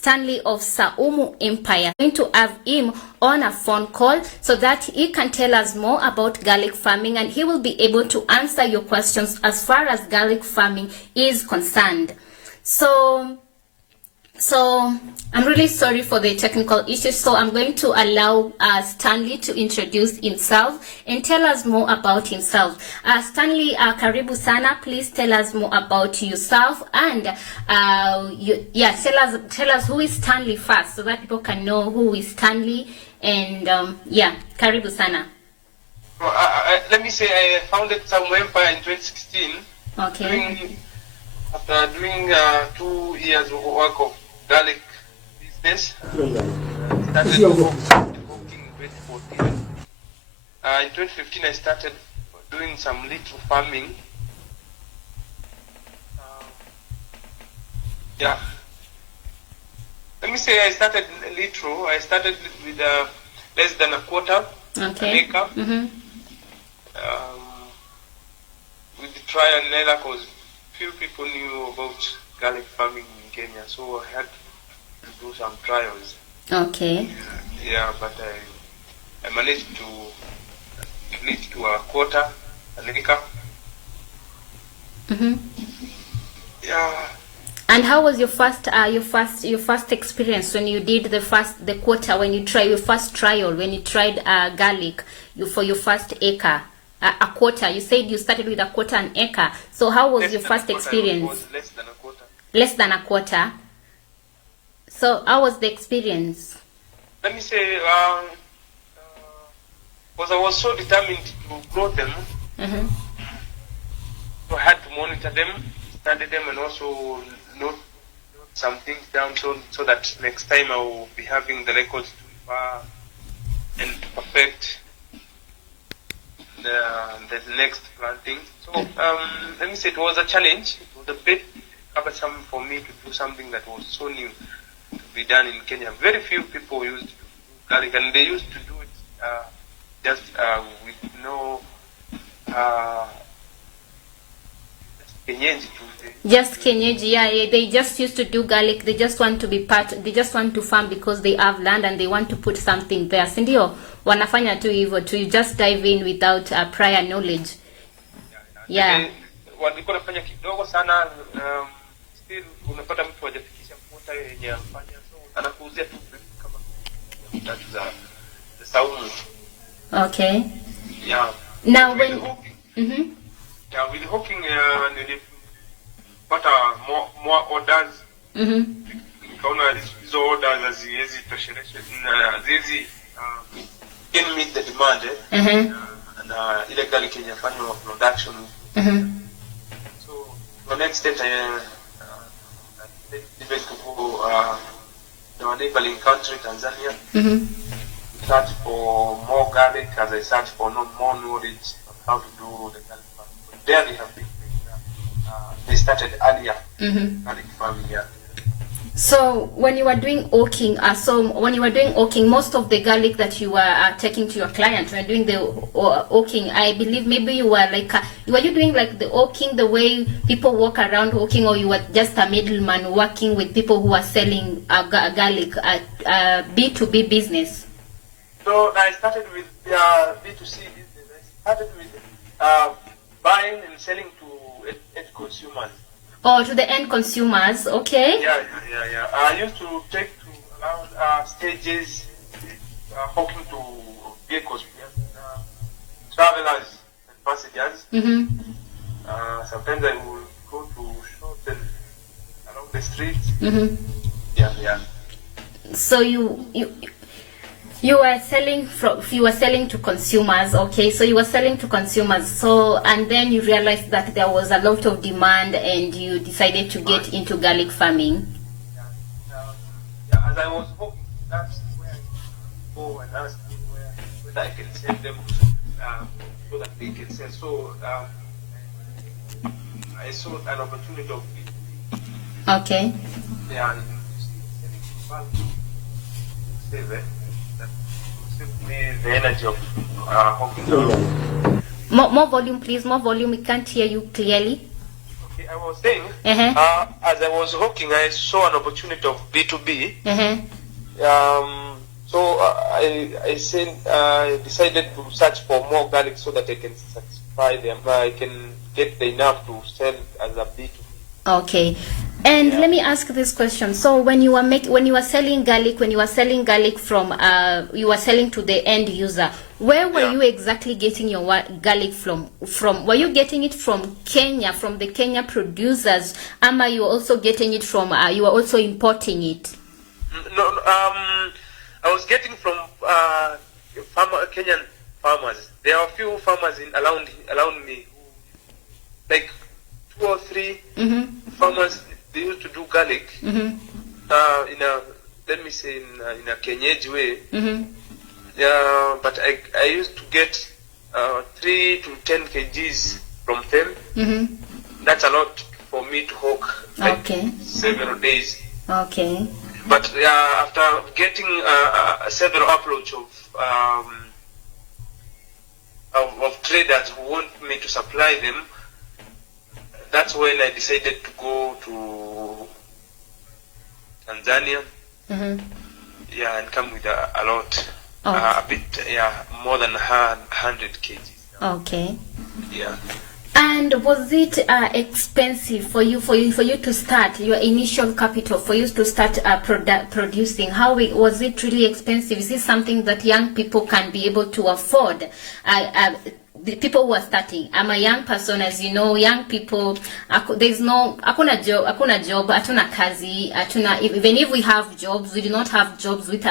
Stanley of Saumu Empire. I'm going to have him on a phone call so that he can tell us more about garlic farming, and he will be able to answer your questions as far as garlic farming is concerned. So I'm really sorry for the technical issues. So I'm going to allow Stanley to introduce himself and tell us more about himself. Stanley, karibu sana. Please tell us more about yourself, and tell us who is Stanley first, so that people can know who is Stanley. And karibu sana. Let me say I founded Saumu Empire in 2016. Okay. After doing 2 years of work of garlic business, started working in 2014. In 2015, I started doing some little farming. Let me say I started little. I started with less than a quarter an acre. With the trial and error, because few people knew about garlic farming in Kenya, so I had to do some trials. Okay. But I managed to reach to a quarter an acre. And how was your first experience when you did the quarter, when you tried your first trial, when you tried garlic for your first acre? A quarter. You said you started with a quarter an acre. So how was your first experience? It was less than a quarter. Less than a quarter. So how was the experience? Let me say, because I was so determined to grow them, so I had to monitor them, study them, and also note some things down so that next time I will be having the records to refer and to perfect the next planting. So let me say it was a challenge. It was a bit cumbersome for me to do something that was so new to be done in Kenya. Very few people used to do garlic, and they used to do it just with no just kenyeji. They just used to do garlic. They just want to be they just want to farm because they have land and they want to put something there. Sindio, wanafanya tu hivyo to just dive in without prior knowledge. Walikuwa nafanya kidogo sana, still unapata mtu hajafikisha quota yenye anafanya, so anakuuzia tu kama tatu za Saumu. Okay. Now when with hooking nilipata more orders. Nikaona hizo orders haziwezi toshelesha, haziwezi can meet the demand na ile garlic yenye fanywa production. So the next step I decided to go to our neighboring country, Tanzania, search for more garlic as I search for more knowledge on how to do the garlic farming. But there they have been they started earlier garlic farming. So when you were doing oaking, most of the garlic that you were taking to your client, when doing the oaking, I believe maybe you were like, were you doing like the oaking the way people walk around oaking, or you were just a middleman working with people who are selling garlic, B2B business? So I started with B2C business. I started with buying and selling to end consumers. Oh, to the end consumers, okay. I used to take to around stages, hawking to vehicles, travelers and passengers. Sometimes I will go to shops and along the streets. So you were selling to consumers, okay? So you were selling to consumers. So, and then you realized that there was a lot of demand, and you decided to get into garlic farming. As I was hoping, that's where I go and ask whether I can sell them so that they can sell. So I saw an opportunity of it. Okay. The energy of hawking. More volume, please. More volume. We can't hear you clearly. Okay, I was saying, as I was hawking, I saw an opportunity of B2B. So I decided to search for more garlic so that I can satisfy them. I can get enough to sell as a B2B. Okay. And let me ask this question. So when you were selling garlic from you were selling to the end user, where were you exactly getting your garlic from? Were you getting it from Kenya, from the Kenya producers? Am you also getting it from you were also importing it? No, I was getting from Kenyan farmers. There are a few farmers around me, like 2 or 3 farmers. They used to do garlic in a, let me say, in a Kenyaji way. But I used to get 3 to 10 kgs from them. That's a lot for me to hawk, like several days. Okay. But after getting several approach of traders who want me to supply them, that's when I decided to go to Tanzania. And come with a lot, a bit, more than 100 kgs. Okay. Yeah. And was it expensive for you to start your initial capital, for you to start producing? How was it really expensive? Is it something that young people can be able to afford? The people who are starting. I'm a young person, as you know. Young people, there's no hakuna job, hatuna kazi, even if we have jobs, we do not have jobs which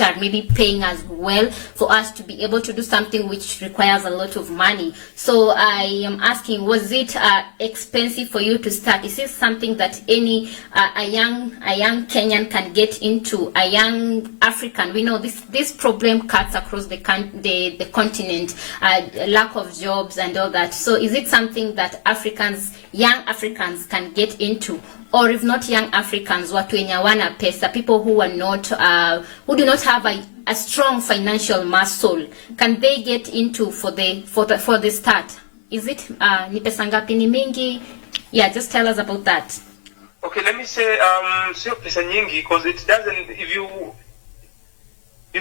are maybe paying us well for us to be able to do something which requires a lot of money. So I am asking, was it expensive for you to start? Is this something that any a young Kenyan can get into? A young African, we know this problem cuts across the continent. Lack of jobs and all that. So is it something that young Africans can get into? Or if not young Africans, watu wenye wana pesa, people who are not who do not have a strong financial muscle, can they get into for the start? Is it ni pesa ngapi, ni mingi? Yeah, just tell us about that. Okay, let me say sio pesa nyingi, because it doesn't, if you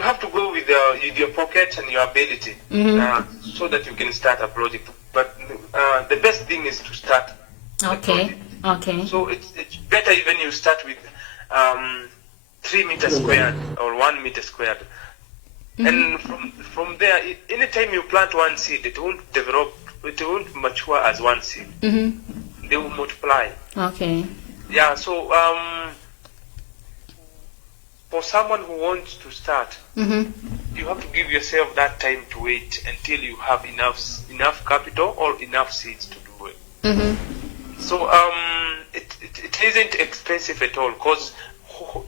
have to go with your pocket and your ability, so that you can start a project. But the best thing is to start. Okay. Okay. So it's better even you start with 3 meters squared or 1 meter squared, and from there, anytime you plant one seed, it won't develop. It won't mature as one seed. They will multiply. Okay. Yeah. So for someone who wants to start, you have to give yourself that time to wait until you have enough capital or enough seeds to do it. So it isn't expensive at all, because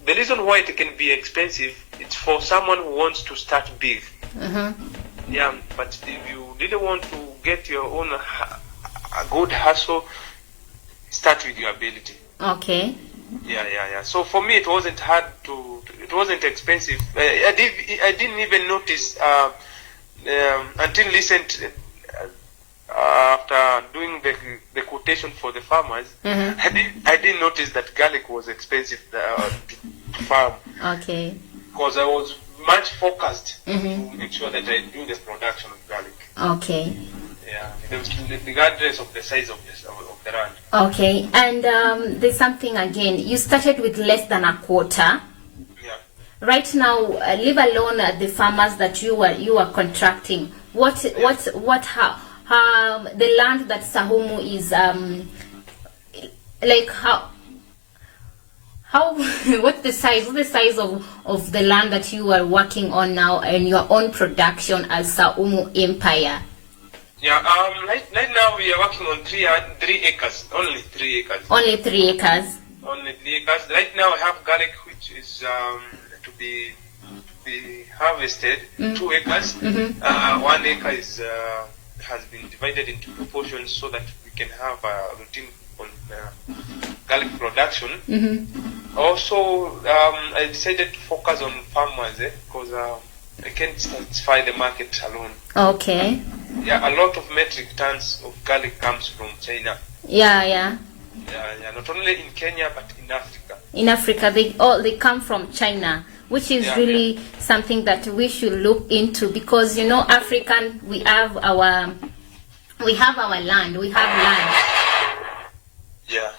the reason why it can be expensive, it's for someone who wants to start big. Yeah, but if you really want to get your own a good hustle, start with your ability. Okay. Yeah. So for me, it wasn't hard it wasn't expensive. I didn't even notice until recent, after doing the quotation for the farmers, I didn't notice that garlic was expensive to farm. Okay. Because I was much focused to make sure that I do the production of garlic. Okay. Yeah, regardless of the size of the land. Okay, and there's something again. You started with less than a quarter. Yeah. Right now, leave alone the farmers that you are contracting. How the land that Saumu is like how what's the size of the land that you are working on now and your own production as Saumu Empire? Yeah, right now we are working on 3 acres, only 3 acres. Only 3 acres? Only 3 acres. Right now I have garlic which is to be harvested, 2 acres. 1 acre is has been divided into proportions so that we can have a routine on garlic production. Also, I decided to focus on farmers because I can't satisfy the market alone. Okay. Yeah, a lot of metric tons of garlic comes from China. Yeah. Not only in Kenya but in Africa. In Africa, they come from China, which is really something that we should look into, because African, we have our land, we have land. Yeah.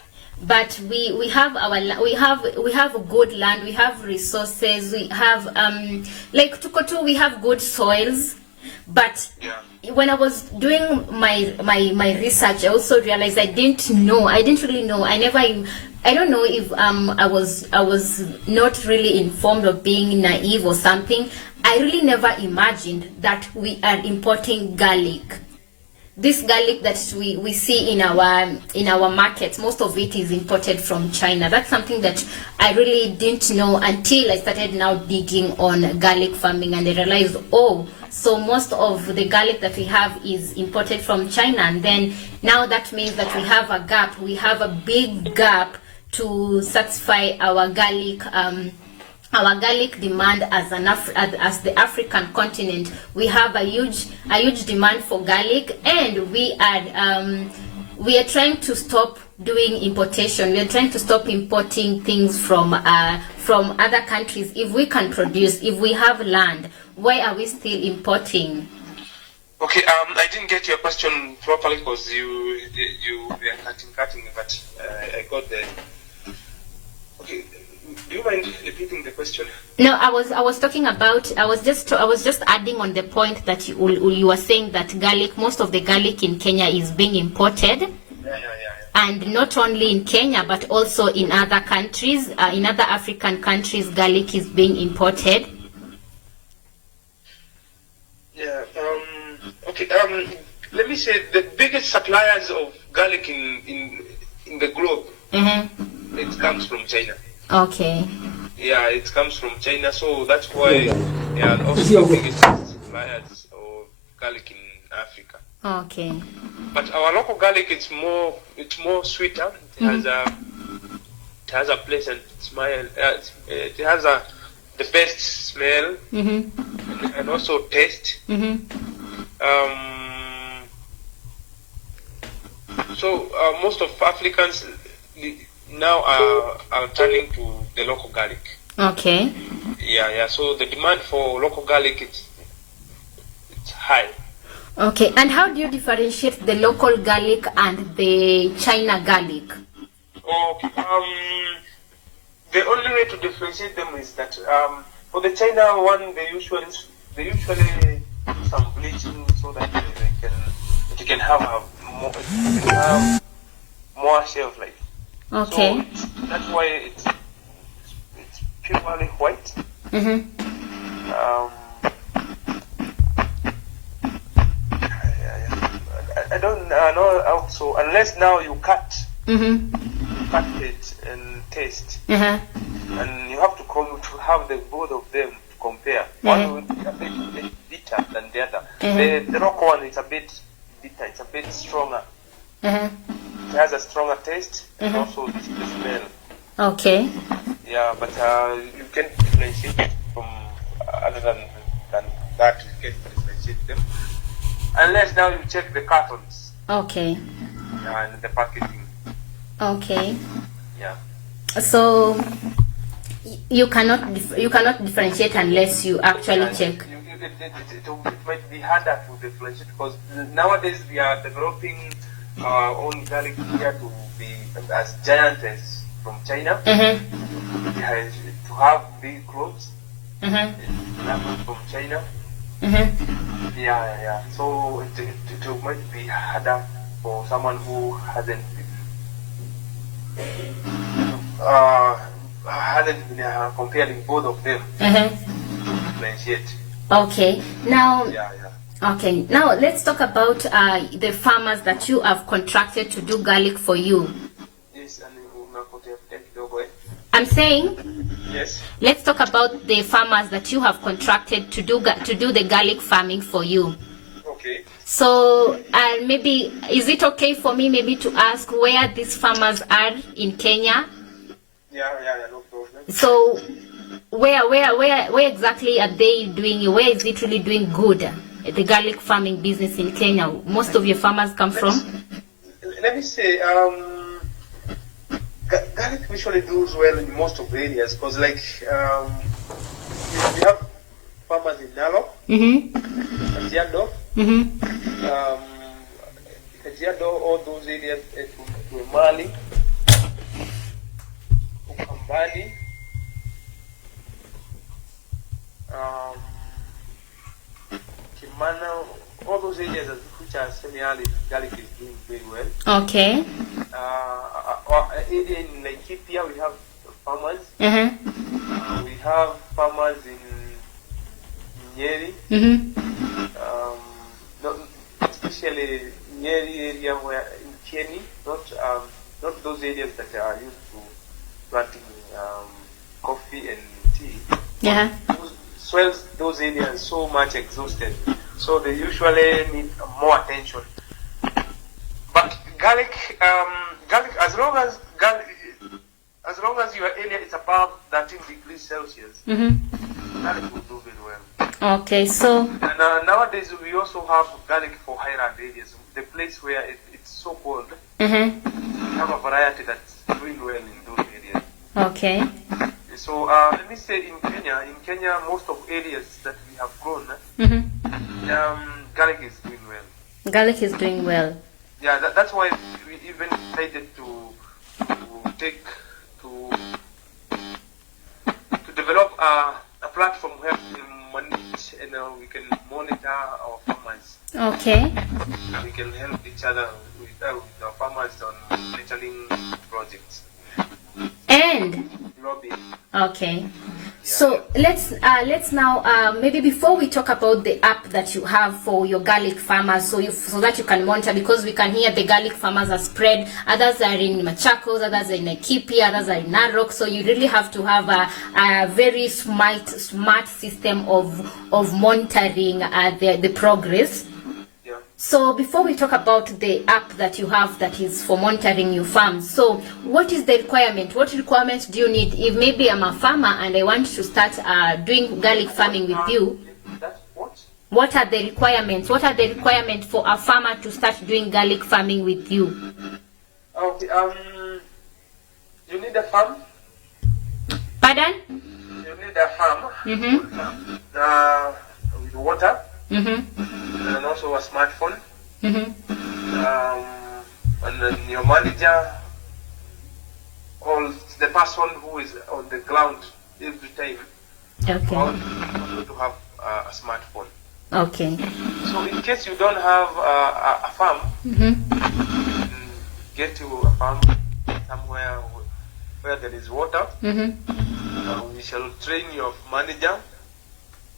But we have we have good land, we have resources, we have like Tukotu, we have good soils. But when I was doing my research, I also realized I didn't really know. I don't know if I was not really informed, or being naive or something. I really never imagined that we are importing garlic. This garlic that we see in our markets, most of it is imported from China. That's something that I really didn't know until I started now digging on garlic farming, and I realized, so most of the garlic that we have is imported from China. And then now that means that we have a gap. We have a big gap to satisfy our garlic demand as the African continent. We have a huge demand for garlic, and we are trying to stop doing importation. We are trying to stop importing things from other countries. If we can produce, if we have land, why are we still importing? Okay, I didn't get your question properly because you were cutting, but I got the. Okay, do you mind repeating the question? No, I was talking about. I was just adding on the point that you were saying that garlic, most of the garlic in Kenya is being imported. Yeah. And not only in Kenya, but also in other countries, in other African countries, garlic is being imported. Yeah. Okay. Let me say the biggest suppliers of garlic in the globe. Mm-hmm. It comes from China. Okay. Yeah, it comes from China, so that's why they are also the biggest suppliers of garlic in Africa. Okay. But our local garlic, it's more sweeter. It has a pleasant smell. It has the best smell, and also taste. So most of Africans now are turning to the local garlic. Okay. Yeah. So the demand for local garlic it's high. Okay. And how do you differentiate the local garlic and the China garlic? Okay. The only way to differentiate them is that for the China one, they usually do some bleaching so that they can have more shelf life. Okay. So that's why it's purely white. I don't know also, unless now you cut it and taste, and you have to have the both of them to compare. One will be a bit bitter than the other. The rock one is a bit bitter, it's a bit stronger. It has a stronger taste and also the smell. Okay. Yeah, but you can differentiate it from other than that. You can differentiate them unless now you check the cartons. Okay. And the packaging. Okay. Yeah. So you cannot differentiate unless you actually check. It might be harder to differentiate because nowadays we are developing our own garlic here to be as giant as from China. To have big cloves. From China. Yeah. So it might be harder for someone who hasn't been comparing both of them to differentiate. Okay. Now. Yeah. Okay. Now let's talk about the farmers that you have contracted to do garlic for you. Yes, and I'm saying. Yes. Let's talk about the farmers that you have contracted to do the garlic farming for you. Okay. So maybe is it okay for me maybe to ask where these farmers are in Kenya? Yeah, no problem. So where exactly are they doing? Where is it really doing good? The garlic farming business in Kenya. Most of your farmers come from. let me say, garlic usually does well in most of the areas because, like, we have farmers in Nalo, Kajiado, Kajiado, all those areas, Mali, Ukambani, Kimana, all those areas which are semi-arid, garlic is doing very well. Okay. In Laikipia, we have farmers. We have farmers in Nyeri. Not especially Nyeri area where in Kenya, not those areas that are used to planting coffee and tea. Soils, those areas so much exhausted, so they usually need more attention. But garlic, as long as your area is above 13 degrees Celsius, garlic will do very well. Okay, so and nowadays we also have garlic for highland areas, the place where it's so cold. We have a variety that's doing well in those areas. Okay. So let me say in Kenya, most of areas that we have grown, garlic is doing well. Garlic is doing well. Yeah, that's why we even decided to develop a platform where we can manage and we can monitor our farmers. Okay. We can help each other with our farmers on monitoring projects. And okay, so let's now maybe before we talk about the app that you have for your garlic farmers, so that you can monitor, because we can hear the garlic farmers are spread. Others are in Machakos, others are in Laikipia, others are in Narok. So you really have to have a very smart system of monitoring the progress. So before we talk about the app that you have that is for monitoring your farms, so what is the requirement? What requirements do you need? If maybe I'm a farmer and I want to start doing garlic farming with you, what are the requirements? What are the requirements for a farmer to start doing garlic farming with you? Okay, you need a farm. Pardon? You need a farm. With water. And also a smartphone. And then your manager or the person who is on the ground every time. Okay. All to have a smartphone. Okay. So in case you don't have a farm, get to a farm somewhere where there is water. We shall train your manager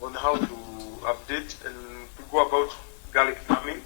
on how to update and to go about garlic farming.